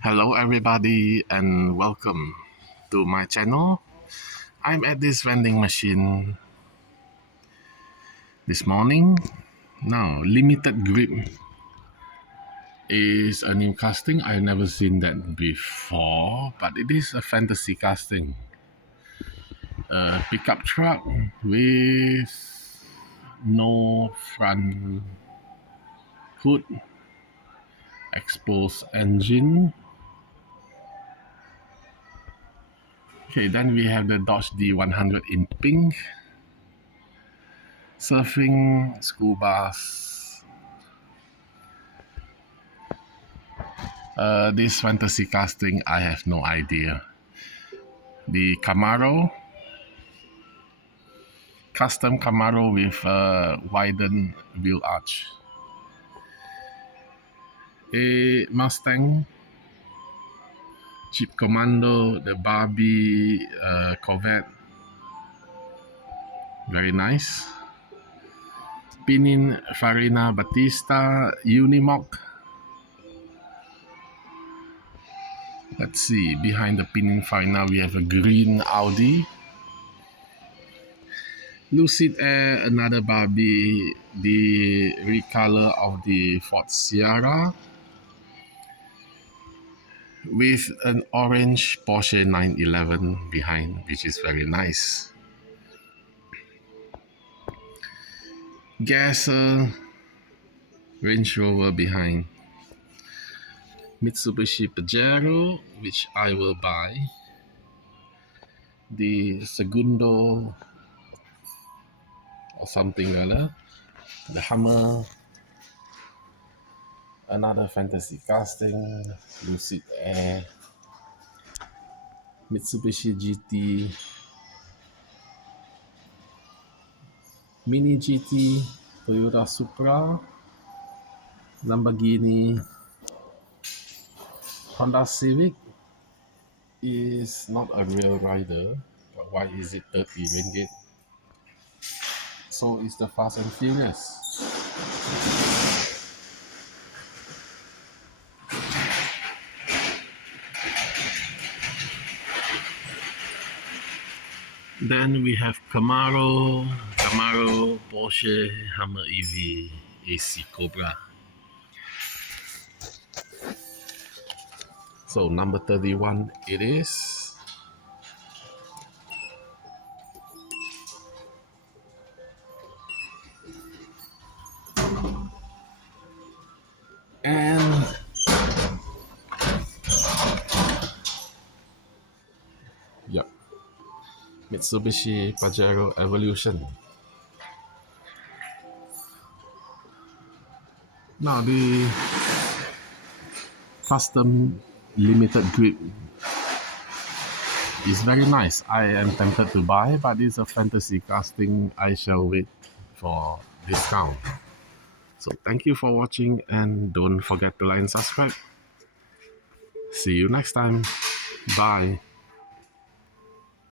Hello, everybody, and welcome to my channel. I'm at this vending machine this morning. Now, limited grip is a new casting. I've never seen that before, but it is a fantasy casting. A pickup truck with no front hood, exposed engine. Okay, then we have the Dodge D100 in pink. Surfing school bus. This fantasy casting, I have no idea. The Camaro, custom Camaro with widened wheel arch. A Mustang, Jeep Commando, the Barbie Corvette. Very nice. Pininfarina Battista Unimog. Let's see, behind the Pininfarina we have a green Audi. Lucid Air, another Barbie, the recolor of the Ford Sierra with an orange Porsche 911 behind, which is very nice. Gas Range Rover behind. Mitsubishi Pajero, which I will buy. The Segundo or something other. The Hummer. Another fantasy casting. Lucid Air. Mitsubishi GT. Mini GT. Toyota Supra. Lamborghini. Honda Civic is not a real rider, but why is it 30 ringgit? So is the Fast and Furious. Then we have Camaro, Porsche, Hummer EV, AC Cobra. So number 31 it is. And yep, Mitsubishi Pajero Evolution. Now the custom limited grip is very nice. I am tempted to buy, but it's a fantasy casting. I shall wait for discount. So thank you for watching, and don't forget to like and subscribe. See you next time. Bye.